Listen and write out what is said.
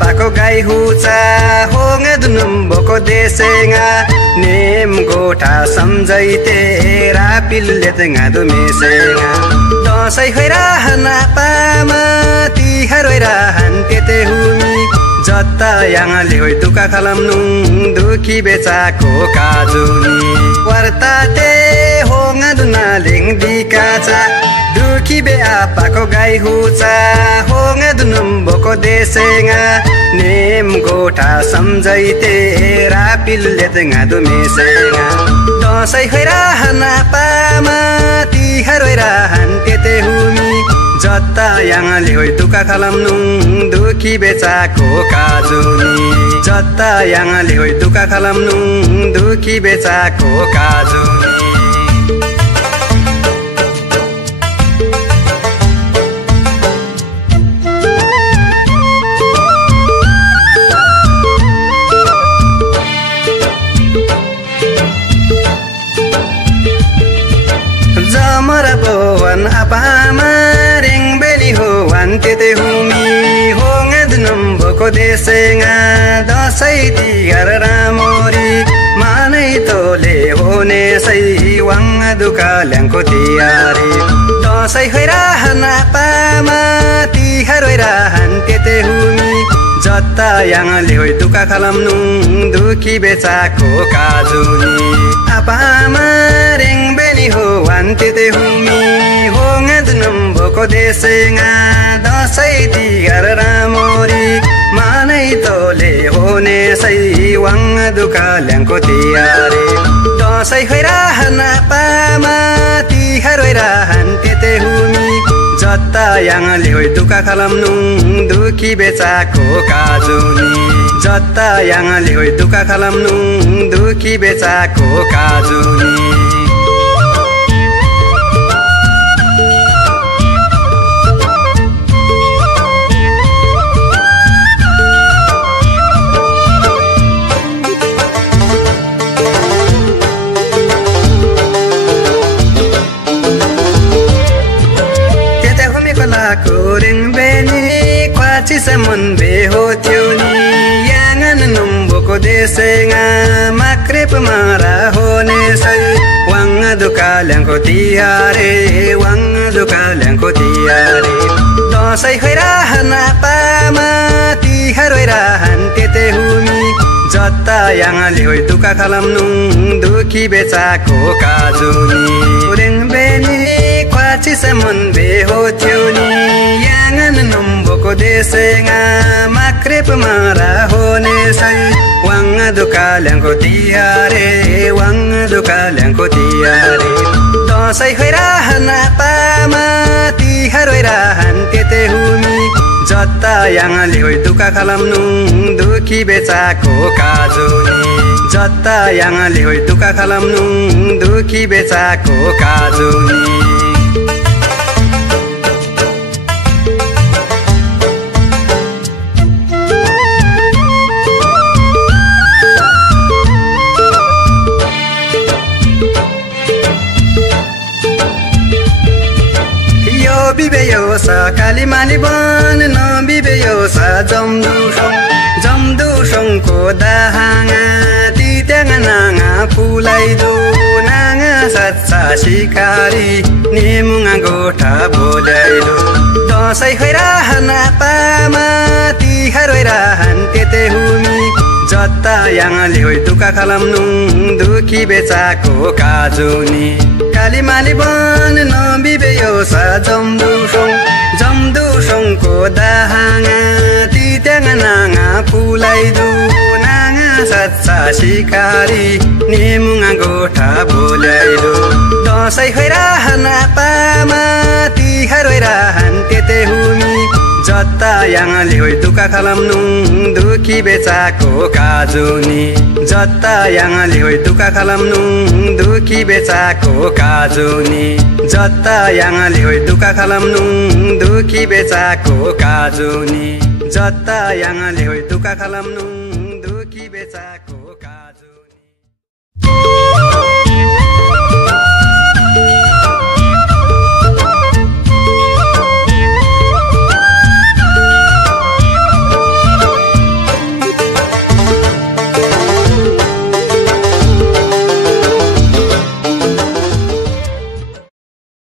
पाको गाई हुचा होंगे दुनुम बोको देसेंगा नेम गोठा समझैते रापिलले तेंगा दुमेसेंगा दसैँ होइराहना पामा तिहार होइराहन तेते हुमी जत्ता याङले होइ दुका खलाम्नु दुखी बेचाको काजुनी वर्ताते होंगा दुना लिङ दिकाचा दुखी बे आपाको गाई हुचा होंगा दुनुम बोको देसेंगा नेम गोठा समझैते रापिलले तेंगा दुमेसेंगा दसैँ होइराहना पामा तिहार होइराहन तेते हुमी जत्ता याङले होइ दुका खलाम्नु दुखी बेचाको काजुनी जत्ता याङले होइ दुका खलाम्नु दुखी बेचाको काजुनी जमरा बोवन आपामा रेङबेली हो वान्तेते हुमी होंगे दुनुम बोको देसेंगा दसैँ तिहार रामोरी मानै तोले होने सै वाङ्गा दुका ल्याङको तिहारी दसैँ होइराहना पामा तिहार होइराहन तेते हुमी जत्ता याङले होइ दुका खलाम्नु दुखी बेचाको काजुनी आपामा रेङबेली हो वान्तेते हुमी होंगे दुनुम बोको देसेंगा दसैँ तिहार रामोरी मानै तोले होने सै वाङ्गा दुका ल्याङको तिहारी दसैँ होइराहना पामा तिहार होइराहन तेते हुमी जत्ता याङले होइ दुका खलाम्नु दुखी बेचाको काजुनी जत्ता याङले होइ दुका खलाम्नु दुखी बेचाको काजुनी रेङबेली क्वाची समन बे हो त्योनी याङन नुम्बोको देसेंगा माक्रेप मारा होने सै वाङ्गा दुका ल्याङको तिहारे वाङ्गा दुका ल्याङको तिहारे दसैँ होइराहना पामा तिहार होइराहन तेते हुमी जत्ता याङले होइ दुका खलाम्नु दुखी बेचाको काजुनी रेङबेली क्वाची समन बे हो त्योनी याङन नुम्बोको देसेंगा माक्रेप मारा होने सै वाङ्गा दुका ल्याङको तिहारे वाङ्गा दुका ल्याङको तिहारे दसैँ होइराहना पामा तिहार होइराहन तेते हुमी जत्ता याङले होइ दुका खलाम्नु दुखी बेचाको काजुनी जत्ता याङले होइ दुका खलाम्नु दुखी बेचाको काजुनी बिबेयोसा काली माली बन नबिबेयोसा जमदुसङको दाहाङा तित्याङा नाङा फुलाइदो नाङा साच्चा सिकारी नेमुङा गोठा बोलाइदो दसैँ होइराहना पामा तिहार होइराहन तेते हुमी जत्ता याङले होइ दुका खलाम्नु दुखी बेचाको काजुनी काली माली बन नबिबेयोसा जमदुसङको दाहाङा तित्याङा नाङा फुलाइदो नाङा साच्चा सिकारी नेमुङा गोठा बोलाइदो दसैँ होइराहना पामा तिहार होइराहन तेते हुमी जत्ता याङले होइ दुका खलाम्नु दुखी बेचाको काजुनी जत्ता याङले होइ दुका खलाम्नु दुखी बेचाको काजुनी जत्ता याङले होइ दुका खलाम्नु दुखी बेचाको काजुनी जत्ता याङले होइ दुका खलाम्नु दुखी बेचाको काजुनी